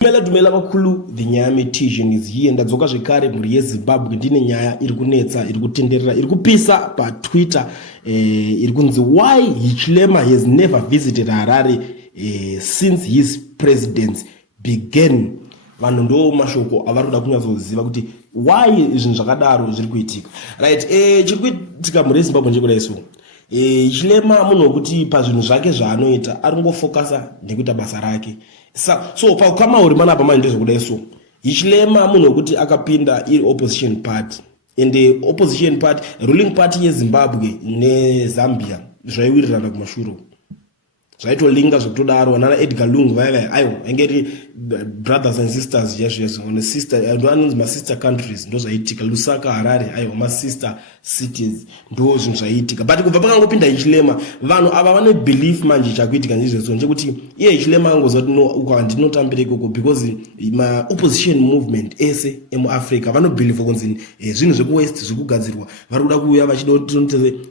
Dumela bakulu, the Nyame Tijin is here, and that's Okashikare, Murie Zimbabwe, Dine Nyaya, Irgunetsa, Irgutendera, Irgupisa, but Twitter, Irgunzi, why Hichilema has never visited Harare since his presidency began. Vanhu mashoko avaruda kunyazoziva kuti why izvinhu zvakadaro zviri kuitika, right? Chiri kuitika mune Zimbabwe ndechekudai so Hichilema munhu wekuti pazvinhu zvake zvaanoita ari kungofokasa nekuita basa rake. So pakukama uri mana pamanje ndezvekudai so Hichilema munhu wekuti akapinda iri opposition party, and the opposition party, ruling party yeZimbabwe neZambia zvaiwirirana kumashuro, zvaitolinga zvekutodaro nana Edgar Lungu vaiva aiwa engeri brothers and sisters yes on sister anonzi ma sister countries ndo zvaitika. Lusaka, Harare aiwa ma sister cities ndo zvinhu zvaitika, but kubva pakangopinda Hichilema vanhu ava vane belief manje chakuitika ndizvo nchekuti iye Hichilema angozoti no ukandinotambira ikoko because ma opposition movement ese emuAfrica vanobelieve kunzi zvinhu zvekuwest zvekugadzirwa vari kuda kuuya vachida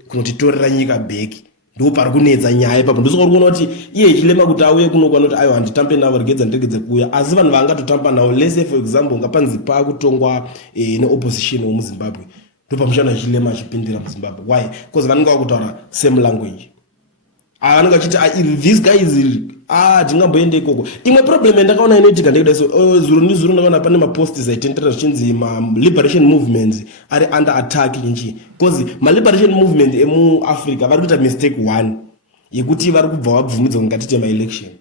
kunotitorera nyika back. Ndo pari kunetsa nyaya ipapo ndosaka uri kuona kuti iye Hichilema kuti auye kuno kwanoti aiwa handitambe navo regedza ndiregedze kuuya, asi vanhu vangatotamba nawo lese for example ngapanzi pakutongwa neopposition womuZimbabwe ndo pamushana Hichilema achipindira muZimbabwe. Why? Because vanenge vakutaura same language, vanenge vachiti this guy is tingamboende ikoko. Imwe problem yandakaona inoitika ndekuda so zuro ndizuro ndakaona pane maposts aitenderera zvichinzi liberation movements ari under attack inchi, because liberation movement emuAfrica vari kuita mistake one yekuti vari kubva vabvumidza kungatite election,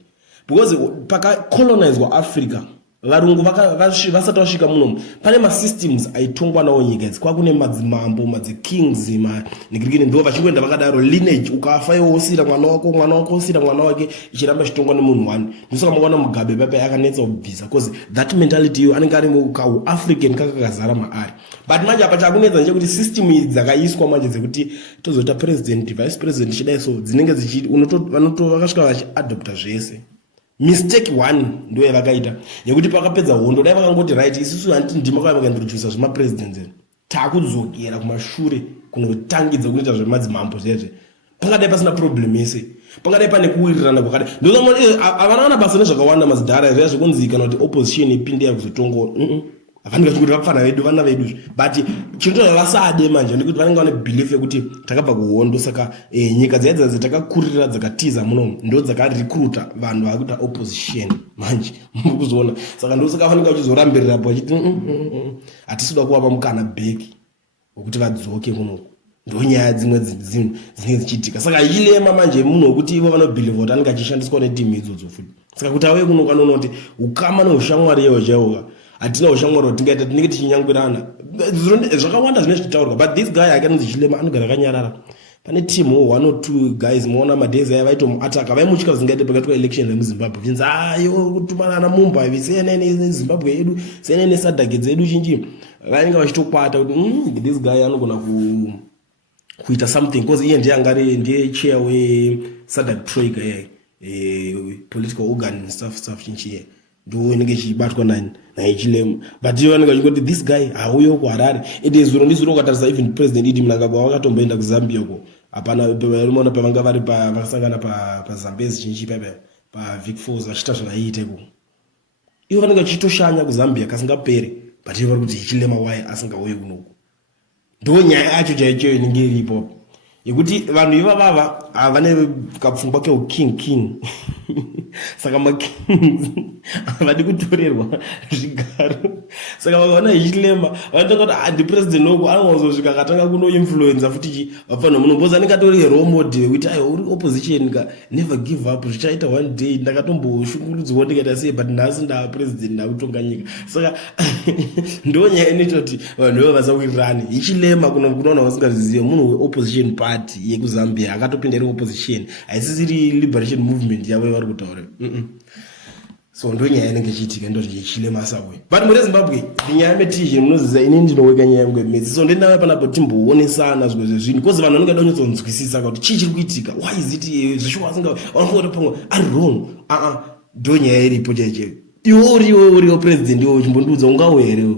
because pakacolonizwa Africa varungu vasati vasvika munomu pane masystems aitongwa nawo nyika idzi. Kwakune madzimambo madzikings nekrikini ndo vachingoenda vakadaro lineage, ukafa iwo wosira mwana wako wosira mwana wake ichiramba chitongwa nemunhu one. Ndosaka makaona Mugabe papa akanetsa kubvisa because that mentality iyo anenge ari muAfrican kakazara maari. But manje apa chakunetsa ndechekuti system idzi dzakaiswa manje dzekuti tozoita president vice president chidai so dzinenge vakasvika vachiadopta zvese. Mistake one ndo yavakaita yekuti pakapedza hondo dai vakangoti right isusu handiti ndima kwai vakandirochisa zvemapresidents takudzokera kumashure kunotangidza kuita zvemadzimambo zvezve, pangadai pasina problem yese, pangadai pane kuwirirana kwakadai. Havana basa nezvakawanda mazidhara zviya zvekunzi kana kuti opposition ipinde yakuzotongo vanenge vachikuti vapfana vedu vana vedu, but chinhu chavasade manje ndekuti vanenge vane belief yekuti takabva kuhondo, saka nyika dzaidza dzatakakurira dzakatiza muno ndo dzakarecruita vanhu vakuita opposition manje mukuzoona. Saka ndosaka vanenge vachizorambirira po vachiti hatisuda kuvapa mukana back wekuti vadzoke kunoko, ndo nyaya dzimwe dzinenge dzichiitika. Saka Hichilema manje munhu wekuti ivo vanobelieve kuti anenge achishandiswa netimu idzodzo futi. Saka kuti auye kuno kwanoona kuti ukama neushamwari yewo chaiwoka hatina ushamwari tingaita tinenge tichinyangwirana zvakawanda zvine zvichitaurwa, but this guy akanonzi Hichilema anogara akanyarara. Pane team 1 or 2 guys muona madezi aya vaitomuataka vaimutya zingaite pakati paelection yemuZimbabwe vinzi ayo kutumana na Mumbai CNN Zimbabwe yedu CNN sadhage dzedu chinji vainga vachitokwata kuti this guy anogona kuita something because iye ndiye chair we SADC Troika political organ stuff chinchi ndo inenge chibatwa na Hichilema. But you vanenge vachingoti this guy auyo kuHarare ende zuro ndizuro ukatarisa even president Idi Mnangagwa wakatomboenda kuZambia uko hapana unoona pavanga vari vakasangana paZambezi chinchi paVic Falls vachita zvavaiite ko ivo vanenge vachitoshanya kuZambia kasingaperi, but ivo vari kuti Hichilema why asingauye kunoko. Ndo nyaya yacho chaicho inenge iripo yekuti vanhu ivavava vane kapfungwa keuking saka makings havadi kutorerwa zvigaro. Saka vakaona Hichilema vanotanga kuti handipresident woko anozosvika akatanga kunoinfluenza futi vapfanha muno because anenge atori role model wekuti aiwa uri opposition ka never give up zvichaita one day. Ndakatomboshungurudzwa ndikaita sei but nhasi ndava president ndakutonga nyika. Saka ndo nyaya inoita kuti vanhu ivo vasawirirane. Hichilema kunoona vasingazizive munhu weopposition party yekuZambia akatopinda opposition, haisisiri liberation movement yavo vari kutaura. So ndo nyaya inenge ichiitika ndo Hichilema asauye. But mune Zimbabwe nyaya yemetizhi munoziza inini ndinoweka nyaya yangu yemedzi, so ndinava panapo timboonesana zvimwe zvinhu because vanhu vanenge vada kunyatsokunzwisisa kuti chii chiri kuitika, why is it zvishuwa asinga vanongoti pamwe ari wrong. Ndo nyaya iripo chaicho. Iwo uriwo president iwo chimbondiudza ungauya here